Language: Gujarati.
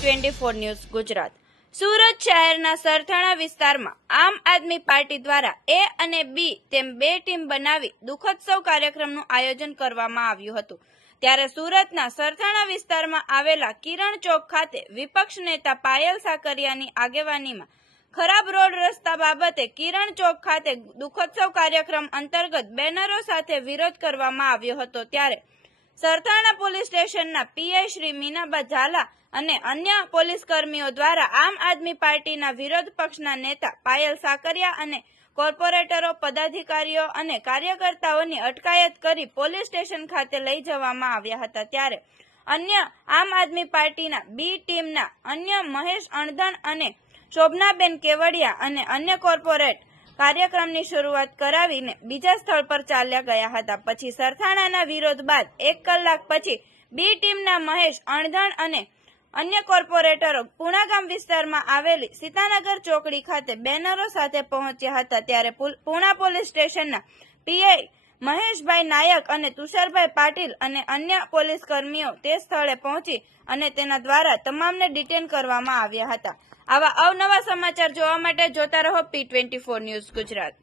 Twenty four news Gujarat. Surat શહેરના સરથાણા વિસ્તારમાં આમ આદમી પાર્ટી દ્વારા એ અને બી તેમ બે ટીમ બનાવી દુઃખોત્સવ કાર્યક્રમનું આયોજન કરવામાં આવ્યું હતું. ત્યારે સુરતના સરથાણા વિસ્તારમાં આવેલા કિરણ ચોક ખાતે વિપક્ષ નેતા પાયલ સાકરિયાની આગેવાનીમાં ખરાબ રોડ રસ્તા બાબતે કિરણ ચોક ખાતે દુઃખોત્સવ કાર્યક્રમ અંતર્ગત બેનરો સાથે વિરોધ કરવામાં આવ્યો હતો. ત્યારે સરથાણા પોલીસ સ્ટેશનના પીઆઈ શ્રી મીનાબા ઝાલા અને અન્ય પોલીસ કર્મીઓ દ્વારા આમ આદમી પાર્ટીના વિરોધ પક્ષના નેતા પાયલ સાકરિયા અને કોર્પોરેટરો, પદાધિકારીઓ અને કાર્યકર્તાઓની અટકાયત કરી પોલીસ સ્ટેશન ખાતે લઈ જવામાં આવ્યા હતા. ત્યારે અન્ય આમ આદમી પાર્ટીના બી ટીમના અન્ય મહેશ અણધણ અને શોભનાબેન કેવડિયા અને અન્ય કોર્પોરેટ કાર્યક્રમની શરૂઆત કરાવીને બીજા સ્થળ પર ચાલ્યા ગયા હતા. પછી સરથાણાના વિરોધ બાદ એક કલાક પછી બી ટીમના મહેશ, અણધણ અને અન્ય કોર્પોરેટરો પુણાગામ વિસ્તારમાં આવેલી સીતાનગર ચોકડી ખાતે બેનરો સાથે પહોંચ્યા હતા. ત્યારે પુણા પોલીસ સ્ટેશનના પીઆઈ મહેશભાઈ નાયક અને તુષારભાઈ પાટીલ અને અન્ય પોલીસ કર્મીઓ તે સ્થળે પહોંચી અને તેના દ્વારા તમામને ડિટેન કરવામાં આવ્યા હતા. આવા અવનવા સમાચાર જોવા માટે જોતા રહો P twenty four news Gujarat.